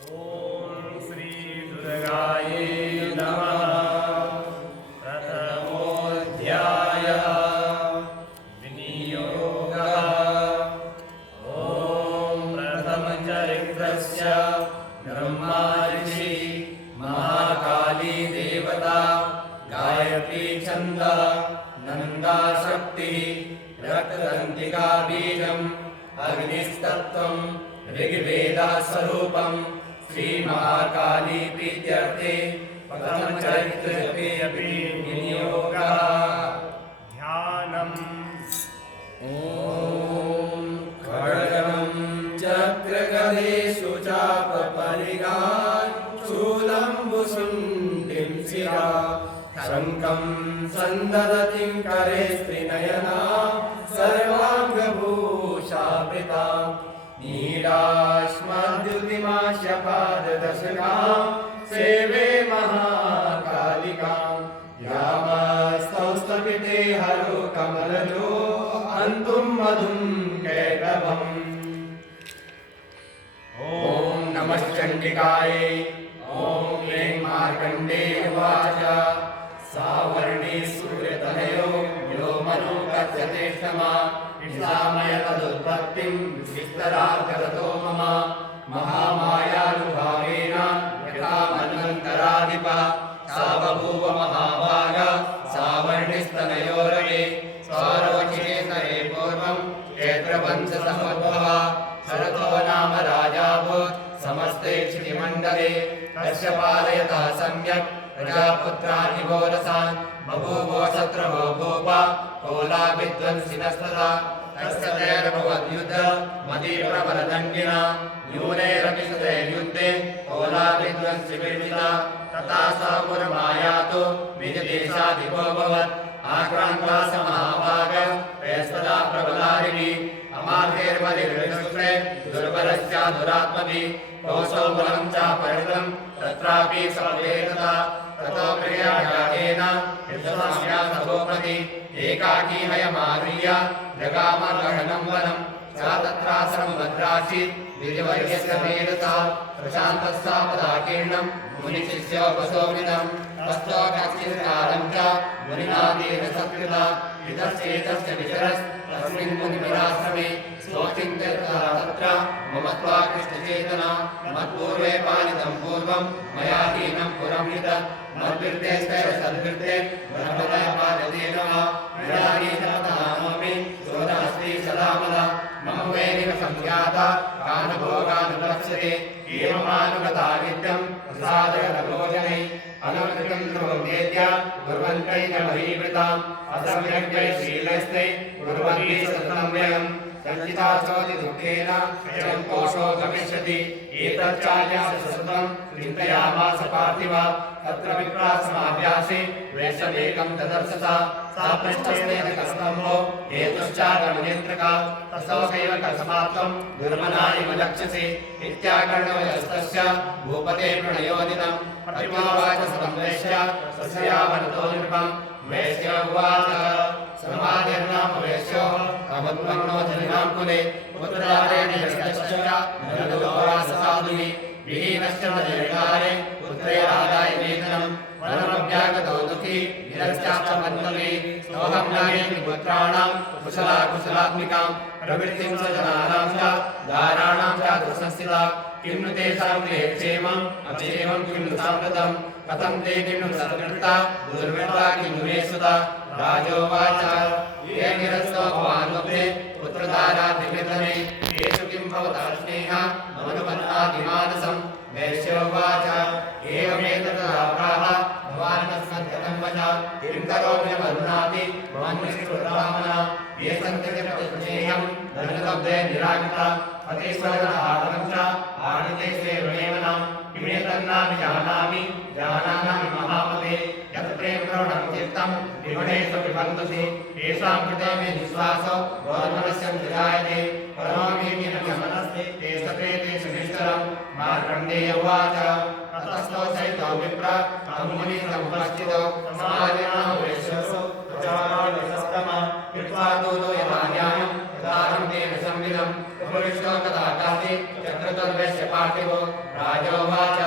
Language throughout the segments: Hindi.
ॐ श्री दुर्गायै नमः। प्रथमोऽध्यायः विनियोगः। ॐ प्रथमचरित्रस्य ब्रह्मा ऋषि महाकाली देवता गायत्री छन्दः नन्दाशक्तिः रक्तदन्तिका बीजम् अग्निस्तत्त्वं ऋग्वेदस्वरूपं श्री महाकाली प्रीत्यर्थे प्रथमचरित्रजपे अपि विनियोगः। ध्यानम्। ॐ खड्गं चक्रगदेषु चापपरिगान् शूलम्बुशुण्डिं शिरा शङ्खं सन्ददतिं करे स्त्रिनयना सर्वाङ्गभूषावृता नीलाश्मद्युतिमाशपाददशनां सेवे महाकालिकां यामस्तौस्तपिते हरो कमलजो हन्तुं मधुं कैटभम्। ॐ नमः चण्डिकायै। ॐ ऐं मार्कण्डेय उवाच सावर्णे सूर्यतनयो व्योमनो कथ्यते क्षमा विश्रामय तदुत्पत्तिं विस्तरार्करतो मम महामायानुभावेन यथा मन्वन्तराधिपः सा बभूव महाभागा सावर्णिस्तनयोरवे सौरवक्षे सरे पूर्वं चैत्रवंशसमुद्भवः शरतो नाम राजाभूत् समस्ते क्षितिमण्डले तस्य पालयतः सम्यक् प्रजापुत्रादिवोरसान् बभूवो शत्रवो भूप कोला विद्वंसिनस्तथा तस्य तैरभवद्युद्ध मदीप्रबलदण्डिना न्यूनैरपि सतैर्युद्धे कोला विद्वंसिभिर्जिता तथा सा पुरमायातु विजदेशाधिपोऽभवत् आक्रान्ता स महाभागः प्रयस्पदा प्रबलारिभिः अमात्यैर्बलिर्विशुष्टे दुर्बलस्या दुरात्मभिः कोशो बलं चापरितं तत्रापि समवेदता ततो प्रियायातेन युद्धसंज्ञा सभोपति एकाकी हयमागृह्य जगामगहनं वनं सा तत्राश्रमं भद्रासीत् द्विजवर्यस्य मेधसा प्रशान्तस्सापदाकीर्णं मुनिशिष्योपशोभितं तस्थो कश्चित्कालं च मुनिनादेन सत्कृता वितश्चेतस्य विचरस् तस्मिन् मुनिविराश्रमे स्वचिन्त्यर्थः तत्र ममत्वा कृष्णचेतना मत्पूर्वे पालितं पूर्वं मया हीनं पुरं हितम् मद्विर्तेस्तैरसद्विर्ते ब्रह्मणः पालते नमः विरागीतमतामपि सोदास्ति सदा मदा मम वैरिव संज्ञाता कानभोगानुपलक्ष्यते एवमानुगता नित्यं प्रसादगतभोजने अनुकृतं ध्रुवमेत्य कुर्वन्तै च महीवृताम् असम्यग्यै शीलस्ते कुर्वन्ति सततं व्ययम् सञ्चिता चोति दुःखेन क्षयं कोशो गमिष्यति एतच्चार्यस्य सततं चिन्तयामास पार्थिवः तत्र विप्रासमाभ्यासे वेषमेकं ददर्शसा सा पृष्ठस्तेन कस्तम्भो हेतुश्चागमनियन्त्रका तसोकैव कसमाप्तं दुर्मनायिव लक्ष्यसे इत्याकर्णवयस्तस्य भूपते प्रणयोदितं प्रतिमावाच सतं वैश्य तस्यावनतो नृपं वैश्य उवाच समाधिर्नाम वैश्यो अवत्पन्नो धनिनां कुले पुत्रारेण यस्तश्च नरदोराससाधुनि विहीनश्च मजविकारे पुत्रैरादाय वेतनं वनमभ्यागतो दुःखी निरश्चाश्च मन्मने सोऽहं नायेति पुत्राणां कुशलाकुशलात्मिकां प्रवृत्तिं च जनानां च दाराणां च दुःसंस्थिता किं नु तेषां गृहे क्षेमम् अक्षेमं किं नु साम्प्रतं कथं ते किं नु सद्वृत्ता दुर्वृत्ता किं नु मे सुता राजोवाच ये निरस्तो भवान् लब्धे पुत्रदाराधिवेदने येषु किं भवतः स्नेहः मनुमन्नादिमानसं वैश्योवाच एवमेतदाप्राह भवान् तस्मद्गतं वच किं करोमि वरुणाति मन्निष्ठुर्ब्राह्मणा ये सन्ति प्रतिस्नेहं धनलब्धे निराकृता अतिस्वरहारं च आनते सेवनेवनां किमेतन्नापि जानामि जानामि महामते यत् प्रेमप्रवणं चित्तं विगुणेषु विबन्धुषि येषां कृते मे निःश्वासो गौर्मनस्यं विजायते करोमीति न मनस्ते ते सते तेषु निष्करं मार्कण्डेय उवाच ततस्तो चैतो विप्र मुनिसमुपस्थितो समाधिना वैश्यसु प्रचाराणिसस्तमा कृत्वा दूतो यथा न्यायं तदाहं तेन संविदम् उपविष्टो कदा काचित् चक्रतो चतुर्वेश्य पार्थिवो राजोवाच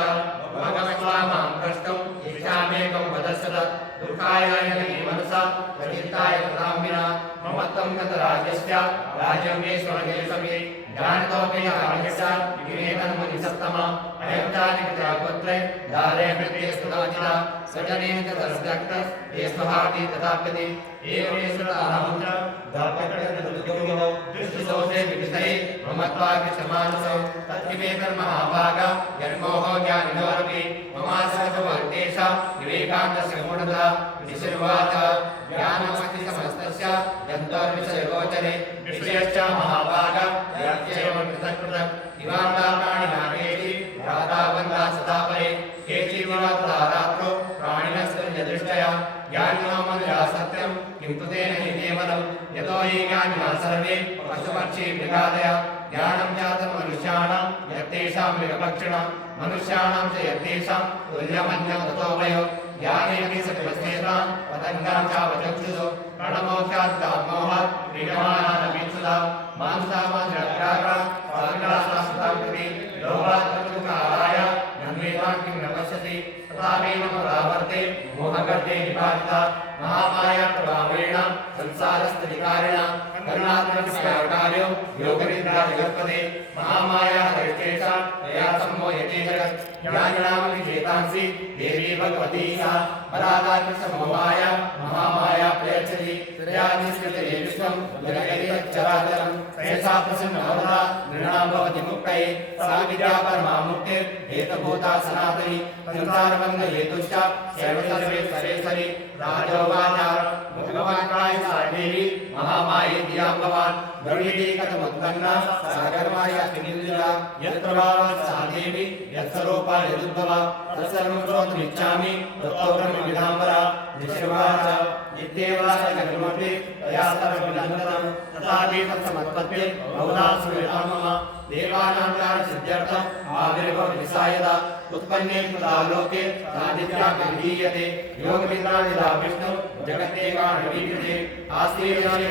भगवत्वामां प्रष्टुम् इच्छामेकं वदस्यत दुःखाय यदि मनसा प्रचित्ताय तथाम्बिना ममत्वं गतराज्यस्य राज्यं मे स्वदेशमे जानतोऽपि कार्यस्य विवेकनमुनिसत्तमा अयं चालिकृतपुत्रे दारे मृत्ये स्तुताचिता सजनेन च तस्यक्तस् ये स्वहाति तथाप्यति एवेश्वराहं च दाप्यकृतदुर्गमो दृष्टिदोषे विविधैः ममत्वाभिसमानसौ तद्विवेकर्महाभागा यन्मोहो ज्ञानिनोरपि ममासहवर्तेषा विवेकान्तस्य गुणदा विशुर्वाच ज्ञानमस्ति समस्तस्य यन्तोर्विषयगोचरे विषयश्च महाभागा यत्येव पृथक् दिवान्ताप्राणिनाकेति राधावन्दा सदा परे केचिदिवात्ता रात्रो प्राणिनस्तुल्यदृष्टया ज्ञानिनो मनुजा सत्यं किन्तु तेन हि केवलं यतो हि ज्ञानिनः सर्वे पशुपक्षी मृगादयः ज्ञानं जातं मनुष्याणां यत्तेषां मृगपक्षिणां मनुष्याणां च यत्तेषां तुल्यमन्यं ततोभयो ज्ञानेऽपि सत्यवस्तेषां पतङ्गां चावचक्षुषु प्रणमोक्षात्तात्मोहात् क्रीडमानानपीत्सुधा मांसामांसरक्राग्रा साग्रासास्तां कृति लोभात् प्रतुकाराय नन्वेतां किं न पश्यति तथापि परावर्ते मोहगर्ते निपातिता महामाया प्रभावेण संसारस्थितिकारिणा करुणात्मकस्यावतार्यो योगनिद्रा जगत्पदे महामाया दृष्टेषा तया सम्मोह्यते जगत् ज्ञानिनामपि चेतांसि देवी भगवती सा परादात्मसमोहाय महामाया प्रयच्छति तयानिष्कृते विश्वं जगदेतच्चराचरं सैषा प्रसन्नवरदा नृणां भवति मुक्तये सा विद्या परमा मुक्तिर्हेतुभूता सनातनी संसारबन्धहेतुश्च सर्वसर्वेश्वरेश्वरी राजोवाच भगवान् सा देवी महामायेति भवान् गृहीति कथमुत्पन्ना सागरमाया किनिन्दिरा यत्प्रभावः सा देवी यत्स्वरूपा यदुद्भवा तत्सर्वं श्रोतुमिच्छामि ततो ब्रह्मविदाम्बरा ऋषिर्वाच इत्येवा जगन्मपि तया सर्वविदन्तनं तथापि तत्समुत्पत्तिः बहुधा श्रूयतां मम देवानां कार्यसिद्ध्यर्थम् आविर्भवतिसायदा उत्पन्ने तदा लोके सादित्याभिधीयते योगनिद्रानिधा विष्णु जगत्येकाणवीकृते आस्तीर्याणि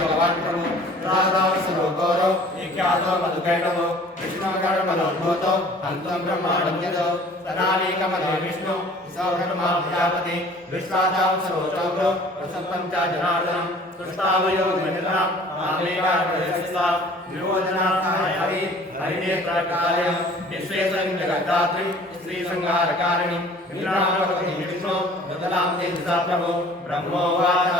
भगवान् प्रभु तदादावसरोगौरव विख्यातो मधुकैटवो विष्णुकर्मणोद्भूतो हन्तं ब्रह्माणं यदो तदानेकमदे विष्णु सौधर्मा प्रजापति विश्वादावसरोचौग्रो प्रसन्तं च जनार्दनं कृष्णावयो गणितां आमेकाग्रहस्ता विरोधनार्थाय हरिनेत्रकार्य विश्वेश्वरीं जगद्धात्री श्रीसंहारकारिणीं विरामवती विष्णु बदलां ते दिशा प्रभो ब्रह्मोवाच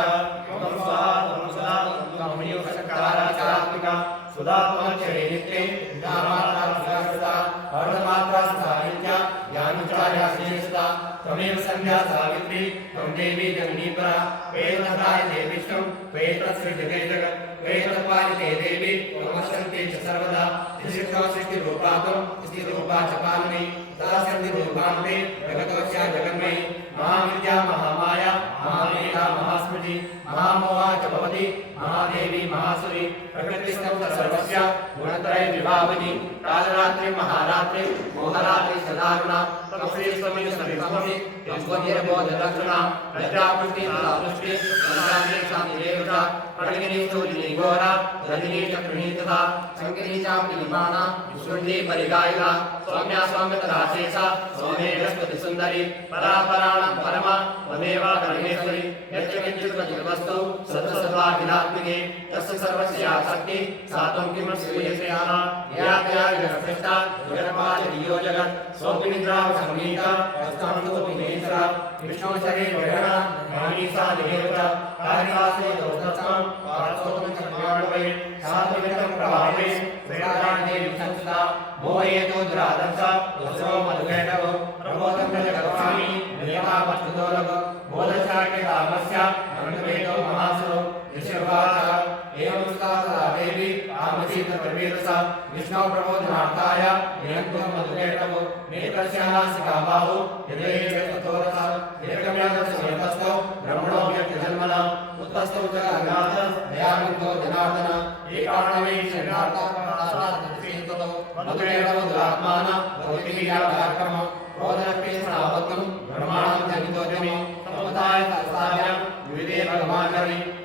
त्वं स्वाहा त्वमयोगसकारात्मिका सुधात्मक्षरे नित्ये ज्ञानमात्रा अर्धमात्रा नित्या ज्ञानचार्या शेषता त्वमेव संध्या सावित्री त्वं देवी जननी परा वेदनाय विष्णु वेदसृजते जगत् वेदपालिते देवी त्वमस्यन्ते च सर्वदा त्रिशिक्षो सृष्टिरूपा त्वं स्थितिरूपा च पालने दासन्धिरूपान्ते जगतोऽस्या जगन्मयी महाविद्या महामाया महामेधा महास्मृति महामोहा च भवति महादेवी महासुरी प्रकृतिस्थं सर्वस्य गुणत्रय विभावनी कालरात्रि महारात्रि मोहरात्रि सदागुणा तमश्रीस्वमी सविस्वमी त्वं प्रजापति पुष्टि संसारे शान्तिरेवता प्रगिनी सूर्यनी घोरा रजनी चक्रिणी तथा संगिनी चापनिमाना सुंडी परिगायिका सौम्या सौम्यतरा शेषा सौम्ये बृहस्पति सुंदरी परापराणां परमा त्वमेवा परमेश्वरी यच्च किञ्चित् वस्तु सत्सदाखिलात्मिके तस्य सर्वस्य शक्ति सा त्वं किं श्रूयसेयाना या जगत्सृष्टा जगत्पालनीयो जगत् सोऽपिनिद्रावसंगीता तस्तां सोऽपिनेश्वरा विष्णो शरीरग्रहणा मानीसा निवेदता कारिकासे दोस्तस्तां पार्श्वोत्तमं चक्रवाणवे सात्विकं प्रभावे वेदान्ते विसंस्था मोहेतो दुरादर्शा वसो मधुकैटवो प्रबोधं जगत्स्वामी देवावस्तुतोलभ बोधशाके कामस्य अनन्तवेदो महासुरो ऋषिर्वाच एवं स्तुता देवी आमसीत प्रवीरसा विष्णो प्रबोधनार्थाय निरन्तं मधुकैटवो नेत्रस्य नासिका बाहु यदेकतोरसा एकमेतस्तौ ब्रह्मणो व्यक्तजन्मना उत्तस्थौ च अज्ञात दयावन्तो जनार्दन एकाणवे शरणार्था मधुकैटवो दुरात्मान भौतिकीयाकर्म क्रोधनक्रियसनावत्तं ब्रह्माणं जनितोजमे समुदाय तत्साभ्यां विविधे भगवान्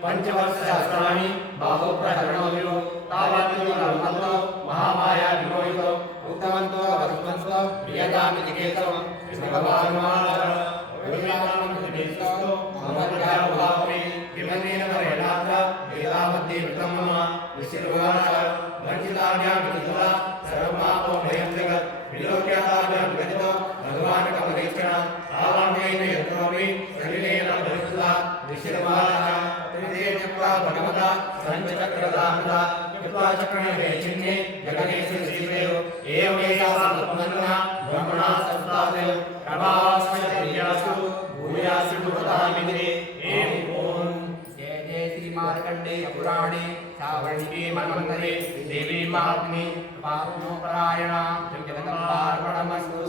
पंचवर्षसहस्राणि बाहुप्रहरणो विभो तावन्तो महामाया विमोहितो उत्तमन्तो वसुमन्तो प्रियतामिति केतवं श्रीभगवानुवाच विवेकानन्दो ममत्याहुभावि किमन्येन परेणात्र वेदामध्ये वृतं मम विश्ववाच वर्जिताभ्यां विदित्वा सर्वमापो भयं जगत् विलोक्याताभ्यां विगतितो भगवान् कमलेक्षण आवाण्येन यत्नोमि शरीरेण परिस्थिता विश्ववाच त्रिदे चक्रा भगवता सञ्चक्रदामृता कृत्वा चक्रणे चिन्ने जगने श्रीदेव एवमेषा सर्वमन्ना ब्रह्मणा संस्थाते प्रभावस्य क्रियासु भूयासु भूतामिति ओम जय जय श्री मार्कंडेय पुराणे श्रावणीके मन्वन्तरे देवी महात्म्ये पावनोपरायणा जगदम्बार्पणमस्तु।